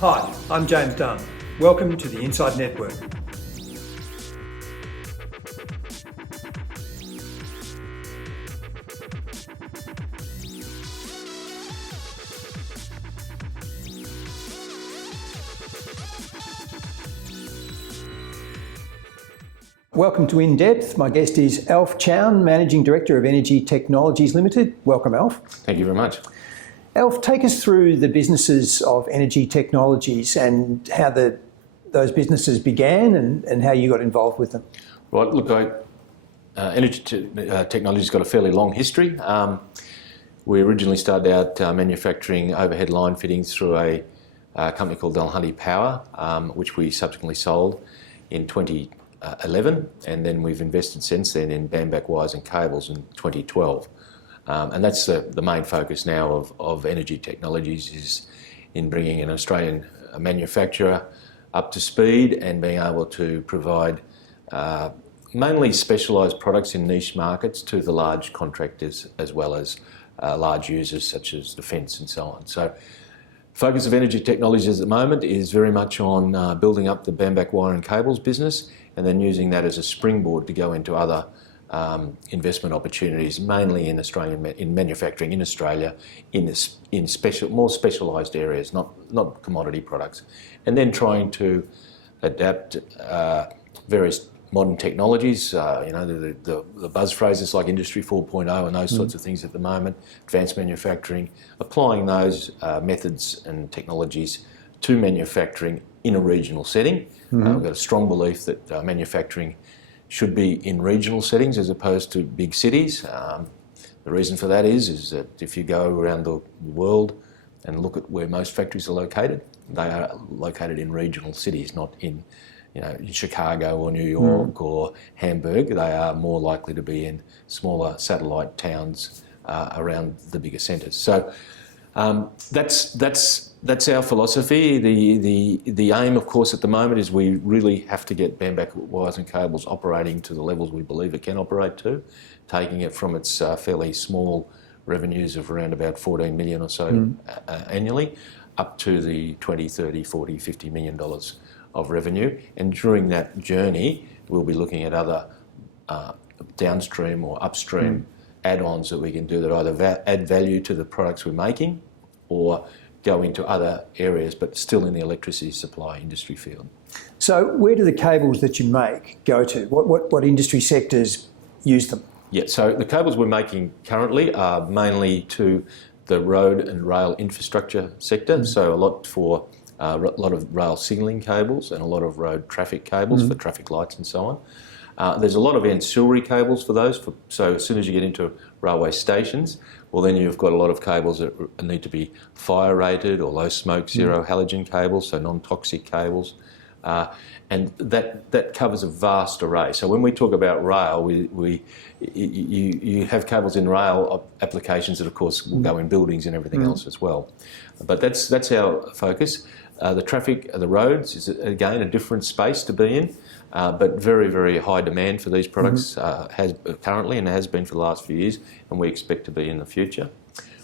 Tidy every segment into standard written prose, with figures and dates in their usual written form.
Hi, I'm James Dunn. Welcome to the Inside Network. Welcome to INDepth. My guest is Alfred Chown, Managing Director of Energy Technologies Limited. Welcome, Alf. Thank you very much. Alf, take us through the businesses of Energy Technologies and how those businesses began and how you got involved with them. Right, look, Energy Technologies got a fairly long history. We originally started out manufacturing overhead line fittings through a company called Dunn Power, which we subsequently sold in 2011, and then we've invested since then in band-back wires and cables in 2012. And that's the main focus now of Energy Technologies, is in bringing an Australian manufacturer up to speed and being able to provide mainly specialised products in niche markets to the large contractors as well as large users such as defence and so on. So focus of Energy Technologies at the moment is very much on building up the band-back wire and cables business and then using that as a springboard to go into other investment opportunities, mainly in in manufacturing in Australia, in more specialised areas, not commodity products, and then trying to adapt various modern technologies. The buzz phrases like Industry 4.0 and those sorts of things at the moment, advanced manufacturing, applying those methods and technologies to manufacturing in a regional setting. We've got a strong belief that manufacturing should be in regional settings as opposed to big cities. The reason for that is that if you go around the world and look at where most factories are located, they are located in regional cities, not in Chicago or New York or Hamburg. They are more likely to be in smaller satellite towns around the bigger centres. So that's our philosophy. The aim, of course, at the moment is we really have to get band-back wires and cables operating to the levels we believe it can operate to, taking it from its fairly small revenues of around about 14 million or so annually, up to the 20, 30, 40, 50 million dollars of revenue. And during that journey, we'll be looking at other downstream or upstream add-ons that we can do that either add value to the products we're making or go into other areas, but still in the electricity supply industry field. So where do the cables that you make go to? What industry sectors use them? Yeah, so the cables we're making currently are mainly to the road and rail infrastructure sector, so a lot of rail signalling cables and a lot of road traffic cables for traffic lights and so on. There's a lot of ancillary cables for those, so as soon as you get into railway stations, well then you've got a lot of cables that need to be fire rated or low smoke, zero halogen cables, so non-toxic cables. And that covers a vast array. So when we talk about rail, you have cables in rail applications that of course will go in buildings and everything else as well. But that's our focus. The roads is again a different space to be in, but very, very high demand for these products has currently and has been for the last few years, and we expect to be in the future.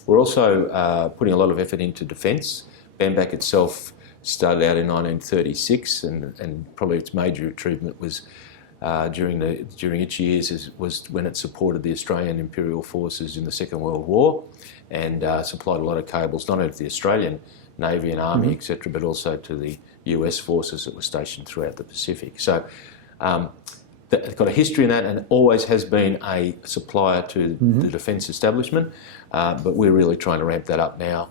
We're also putting a lot of effort into defence. Band-back itself started out in 1936, and probably its major achievement was during its years was when it supported the Australian Imperial Forces in the Second World War, and supplied a lot of cables not only to the Australian Navy and Army, etc., but also to the US forces that were stationed throughout the Pacific. So they've got a history in that and always has been a supplier to the defence establishment, but we're really trying to ramp that up now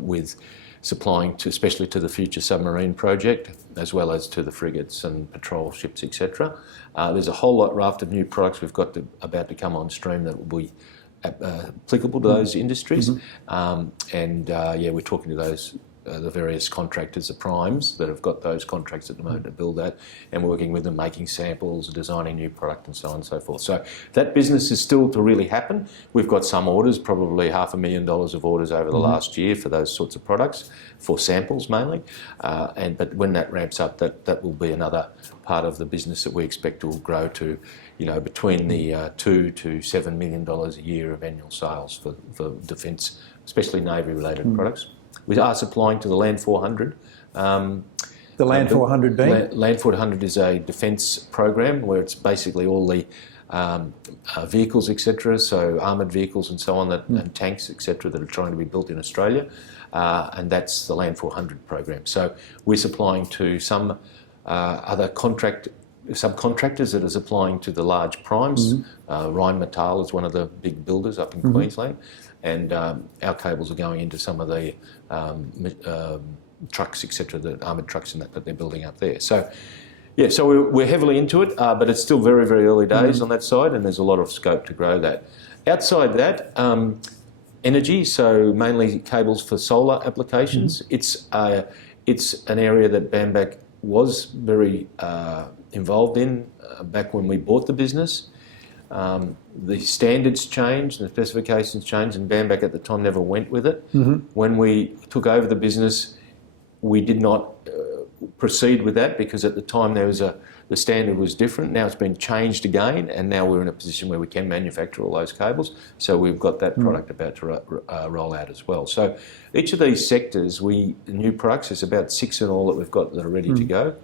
with supplying especially to the Future Submarine Project, as well as to the frigates and patrol ships, etc. There's a whole raft of new products we've got about to come on stream that will be applicable to those industries, we're talking to those the various contractors, the primes that have got those contracts at the moment to build that, and working with them, making samples, designing new product and so on and so forth. So that business is still to really happen. We've got some orders, probably $500,000 of orders over the last year for those sorts of products, for samples mainly, but when that ramps up, that will be another part of the business that we expect will grow to, between the $2 to $7 million a year of annual sales for defence, especially Navy related products. We are supplying to the Land 400. The Land 400 being? Land 400 is a defence program where it's basically all the vehicles, etc., so armoured vehicles and so on, and tanks, etc., that are trying to be built in Australia, and that's the Land 400 program. So we're supplying to some other subcontractors that are supplying to the large primes. Rheinmetall is one of the big builders up in Queensland, and our cables are going into some of the trucks, etc., the armoured trucks and that they're building up there. So, yeah, so we're heavily into it, but it's still very, very early days on that side, and there's a lot of scope to grow that. Outside that, energy, so mainly cables for solar applications. It's an area that Bambac was very involved in back when we bought the business. The standards changed, the specifications changed, and Bambac at the time never went with it. When we took over the business, we did not proceed with that because at the time the standard was different. Now it's been changed again, and now we're in a position where we can manufacture all those cables. So we've got that product about to roll out as well. So each of these sectors, new products, there's about 6 in all that we've got that are ready to go.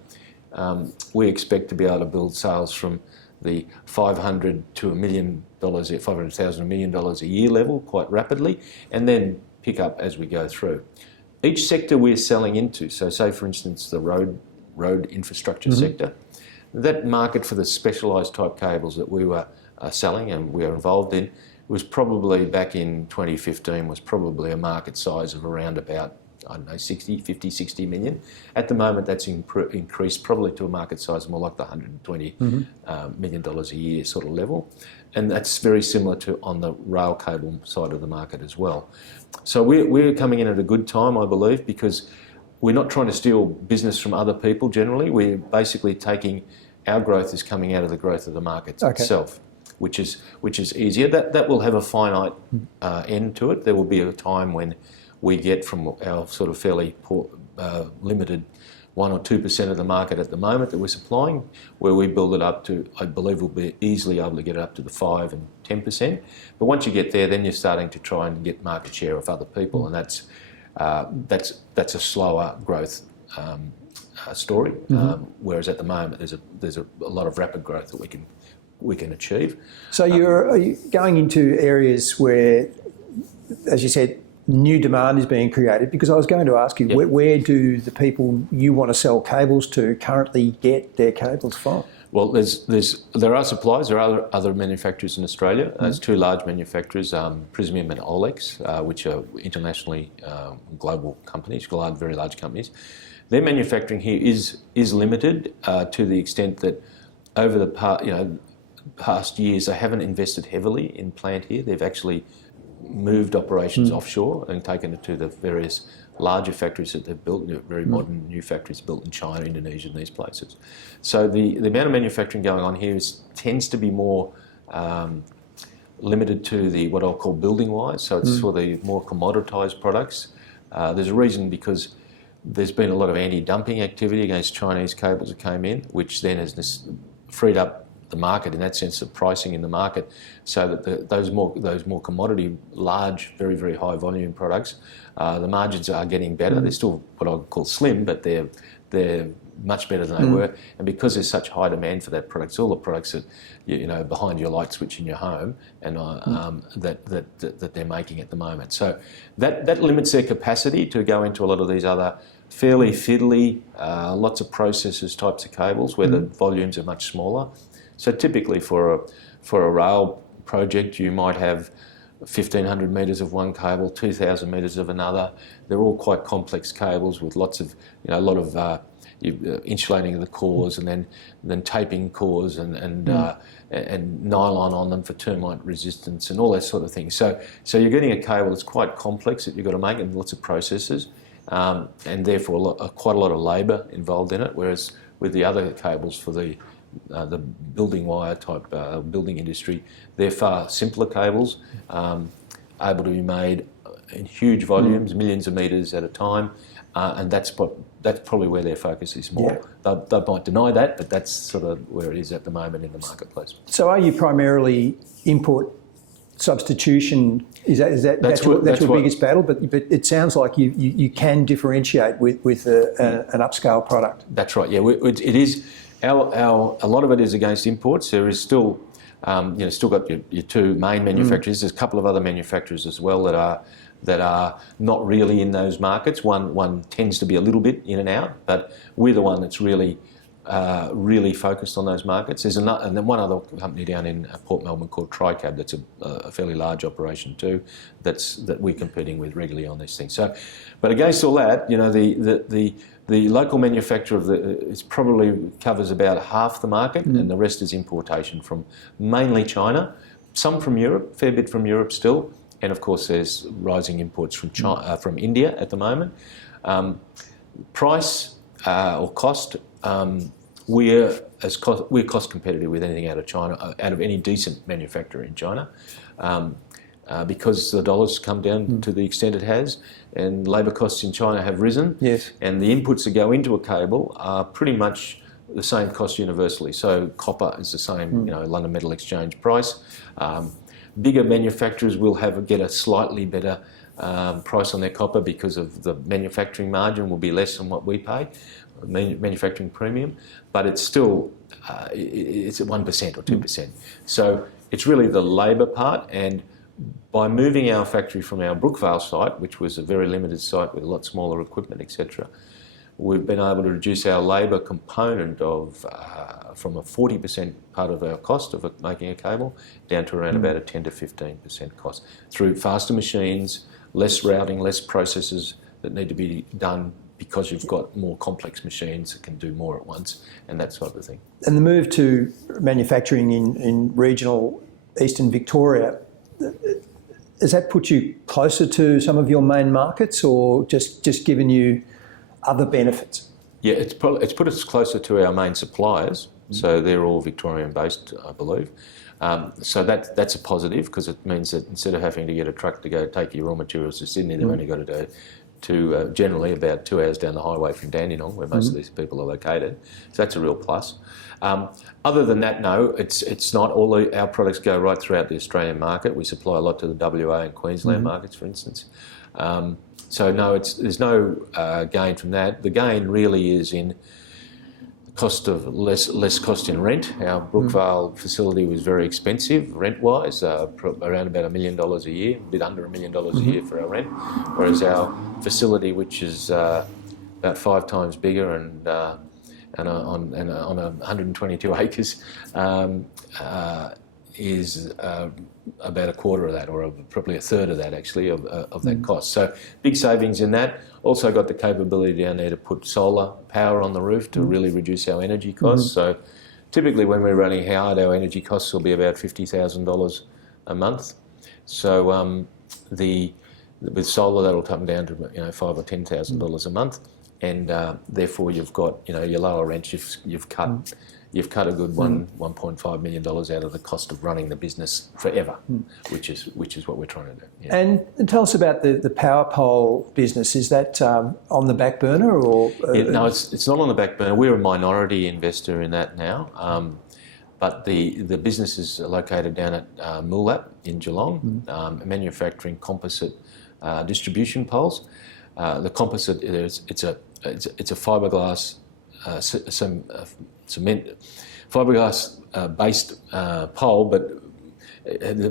We expect to be able to build sales from the $500,000 to $1 million, $500,000 $1 million a year level quite rapidly, and then pick up as we go through. Each sector we're selling into, so say for instance the road infrastructure sector, that market for the specialised type cables that we were selling and we are involved in was probably back in 2015 was probably a market size of around about, I don't know, 50, 60 million. At the moment that's increased probably to a market size more like the $120 million a year sort of level. And that's very similar to on the rail cable side of the market as well. So we're coming in at a good time, I believe, because we're not trying to steal business from other people generally. We're basically our growth is coming out of the growth of the market itself, which is easier. That will have a finite end to it. There will be a time when we get from our sort of fairly limited 1 or 2% of the market at the moment that we're supplying, where we build it up to, I believe we'll be easily able to get it up to the 5 and 10%. But once you get there, then you're starting to try and get market share of other people, and that's a slower growth story. Whereas at the moment, there's a lot of rapid growth that we can achieve. So are you going into areas where, as you said, new demand is being created? Because I was going to ask you, where do the people you want to sell cables to currently get their cables from? Well, there are suppliers. There are other manufacturers in Australia. There's 2 large manufacturers, Prysmian and Olex, which are internationally global companies, very large companies. Their manufacturing here is limited to the extent that over the past years they haven't invested heavily in plant here. They've actually moved operations offshore and taken it to the various larger factories that they've built, very modern new factories built in China, Indonesia and these places. So the amount of manufacturing going on here tends to be more limited to what I'll call building wires, so it's for the more commoditised products. There's a reason, because there's been a lot of anti-dumping activity against Chinese cables that came in, which then has freed up the market in that sense of pricing in the market, so that those more commodity, large, very, very high volume products, the margins are getting better. They're still what I would call slim, but they're much better than they were. And because there's such high demand for that product, it's all the products that behind your light switch in your home and that they're making at the moment. So that limits their capacity to go into a lot of these other fairly fiddly, lots of processors types of cables where the volumes are much smaller. So typically for a rail project, you might have 1,500 metres of one cable, 2,000 metres of another. They're all quite complex cables with lots of, a lot of insulating of the cores and then taping cores and nylon on them for termite resistance and all that sort of thing. So you're getting a cable that's quite complex that you've got to make, and lots of processes, and therefore quite a lot of labour involved in it. Whereas with the other cables for the building wire type building industry, they're far simpler cables, able to be made in huge volumes, millions of metres at a time, and that's probably where their focus is more. Yeah. They might deny that, but that's sort of where it is at the moment in the marketplace. So are you primarily import substitution, that's your biggest battle, but it sounds like you can differentiate with an upscale product. That's right. Yeah, it is. A lot of it is against imports. There is still, still got your two main manufacturers. There's a couple of other manufacturers as well that are not really in those markets. One tends to be a little bit in and out, but we're the one that's really focused on those markets. There's and then one other company down in Port Melbourne called Tricab that's a fairly large operation too, that we're competing with regularly on these things. So, but against all that, the local manufacturer it probably covers about half the market, and the rest is importation from mainly China, some from Europe, fair bit from Europe still, and of course there's rising imports from from India at the moment. Price or cost. We're cost competitive with anything out of China, out of any decent manufacturer in China, because the dollar's come down to the extent it has, and labour costs in China have risen. Yes. And the inputs that go into a cable are pretty much the same cost universally. So copper is the same, London Metal Exchange price. Bigger manufacturers will get a slightly better price on their copper because of the manufacturing margin will be less than what we pay. Manufacturing premium, but it's still it's at 1% or 2%. So it's really the labour part, and by moving our factory from our Brookvale site, which was a very limited site with a lot smaller equipment, etc., we've been able to reduce our labour component from a 40% part of our cost of making a cable down to around about a 10 to 15% cost through faster machines, less routing, less processes that need to be done, because you've got more complex machines that can do more at once and that sort of thing. And the move to manufacturing in regional Eastern Victoria, has that put you closer to some of your main markets, or just given you other benefits? Yeah, it's put us closer to our main suppliers, so they're all Victorian based, I believe. So that's a positive, because it means that instead of having to get a truck to go take your raw materials to Sydney, they've only got to go to generally about 2 hours down the highway from Dandenong, where most of these people are located. So that's a real plus. Other than that, no, it's not. All our products go right throughout the Australian market. We supply a lot to the WA and Queensland markets, for instance. So no, there's no gain from that. The gain really is in cost of less cost in rent. Our Brookvale facility was very expensive rent-wise, around about $1 million a year, a bit under $1 million a year for our rent, whereas our facility, which is about 5 times bigger and on 122 acres, is about a quarter of that, or probably a third of that actually, of that cost. So big savings in that. Also got the capability down there to put solar power on the roof to really reduce our energy costs. So typically when we're running hard, our energy costs will be about $50,000 a month. So with solar, that'll come down to $5,000 or $10,000 a month, and therefore you've got your lower rent. You've cut a good $1.5 million out of the cost of running the business forever, which is what we're trying to do. Yeah. And tell us about the power pole business. Is that on the back burner, or? No, it's not on the back burner. We're a minority investor in that now, but the business is located down at Moolap in Geelong, manufacturing composite distribution poles. The composite it's a fiberglass cement fiberglass based pole, but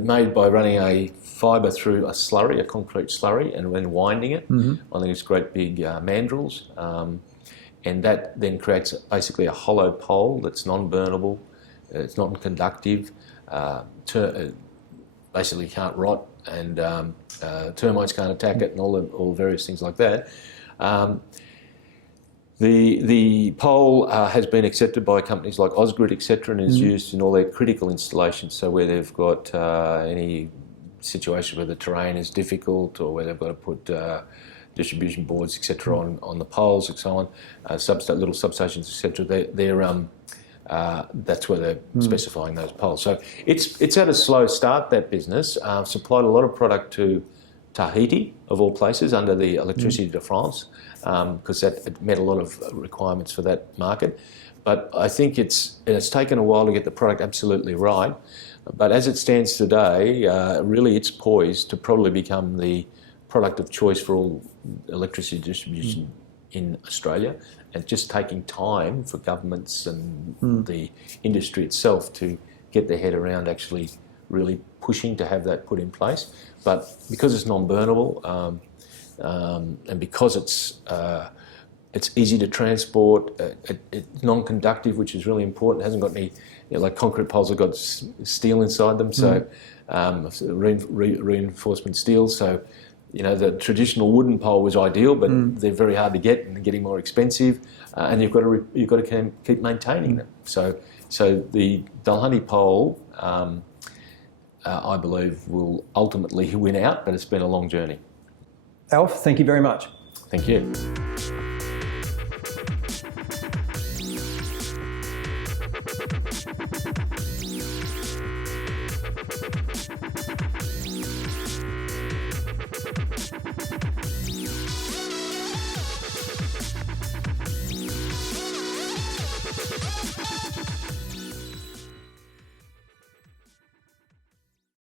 made by running a fibre through a slurry, a concrete slurry, and then winding it on these great big mandrels, and that then creates basically a hollow pole that's non-burnable, it's non-conductive, basically can't rot, and termites can't attack it, and all various things like that. The pole has been accepted by companies like Ausgrid, etc., and is used in all their critical installations. So where they've got any situation where the terrain is difficult, or where they've got to put distribution boards, etc., on the poles and so on, little substations, etc. That's where they're specifying those poles. So it's had a slow start, that business. Supplied a lot of product to Tahiti, of all places, under the Electricité de France, because it met a lot of requirements for that market. But I think it's taken a while to get the product absolutely right. But as it stands today, really it's poised to probably become the product of choice for all electricity distribution in Australia, and just taking time for governments and the industry itself to get their head around actually really pushing to have that put in place. But because it's non-burnable and because it's easy to transport, it's non-conductive, which is really important. It hasn't got any, like concrete poles have got steel inside them, so reinforcement steel. So, the traditional wooden pole was ideal, but they're very hard to get and they're getting more expensive, and you've got to keep maintaining them. So the Dulhunty pole, I believe, will ultimately win out, but it's been a long journey. Alf, thank you very much. Thank you.